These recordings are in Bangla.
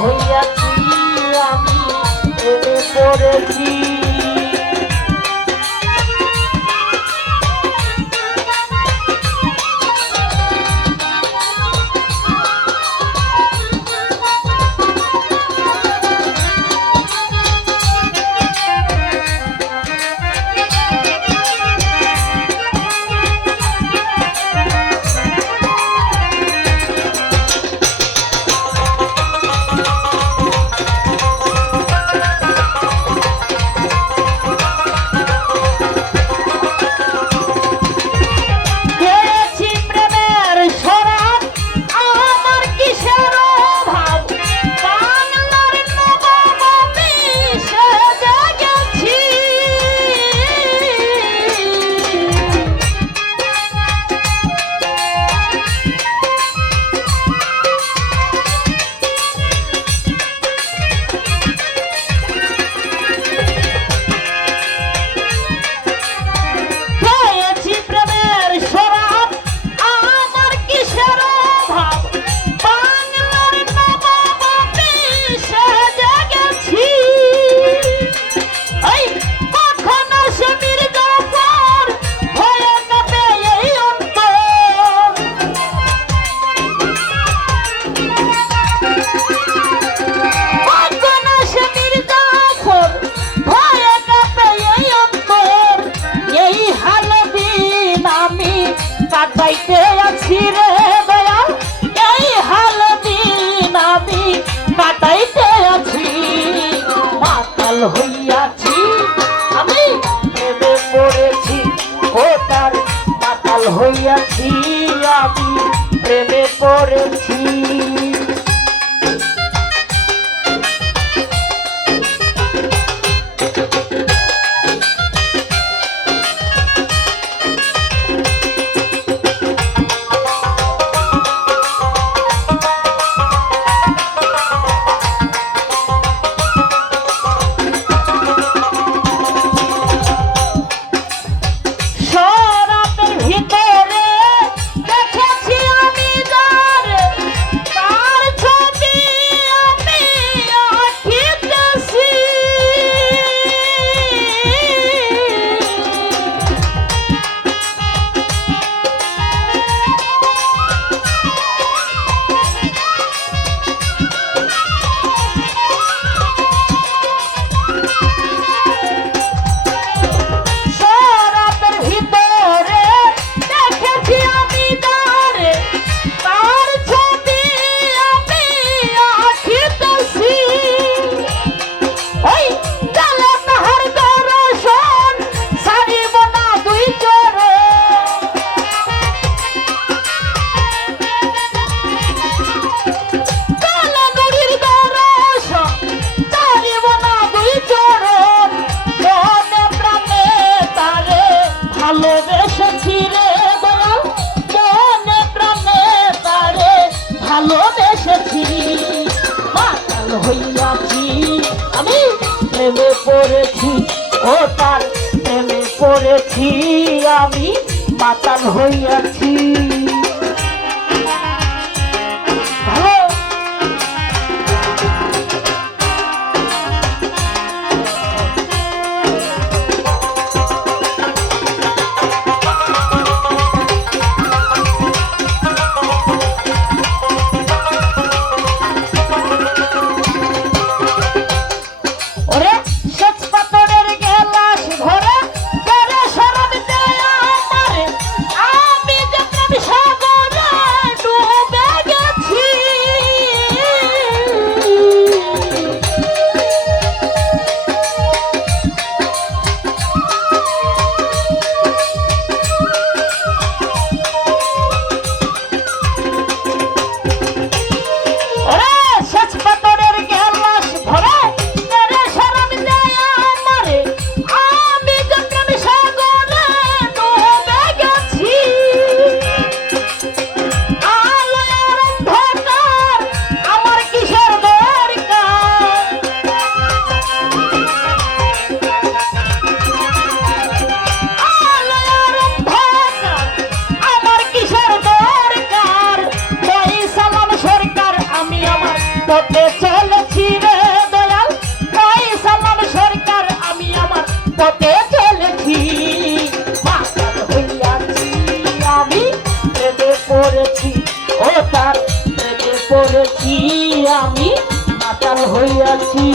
হইয়াছে। এসেছি মাতাল হইয়াছি। আমি প্রেমে পড়েছি ও তার প্রেমে পড়েছি। আমি মাতাল হইয়াছি। পথে চলেছি রে দয়াল তাই সালাম সরকার, আমি আমার পথে আমি প্রেমে পড়েছি, ও তার প্রেমে পড়েছি আমি, মাতাল হইয়াছি।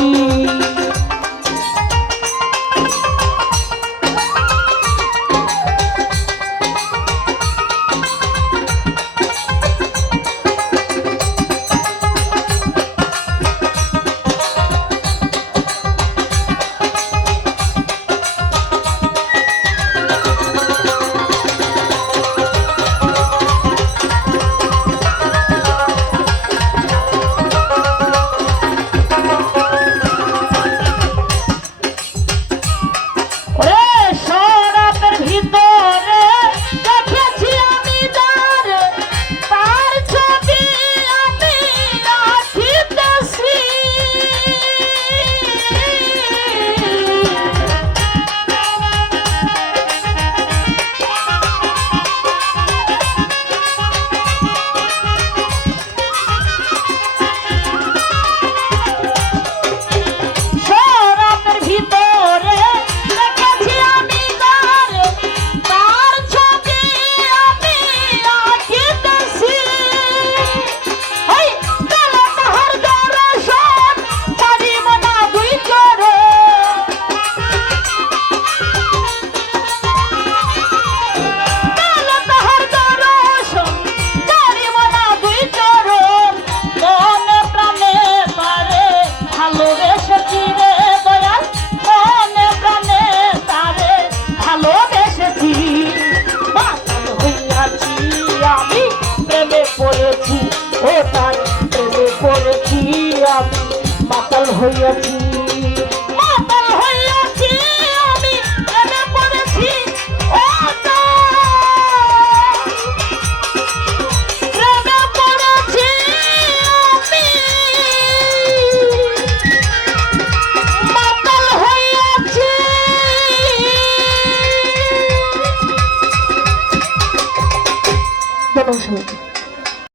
আমি মাতাল হইয়াছি।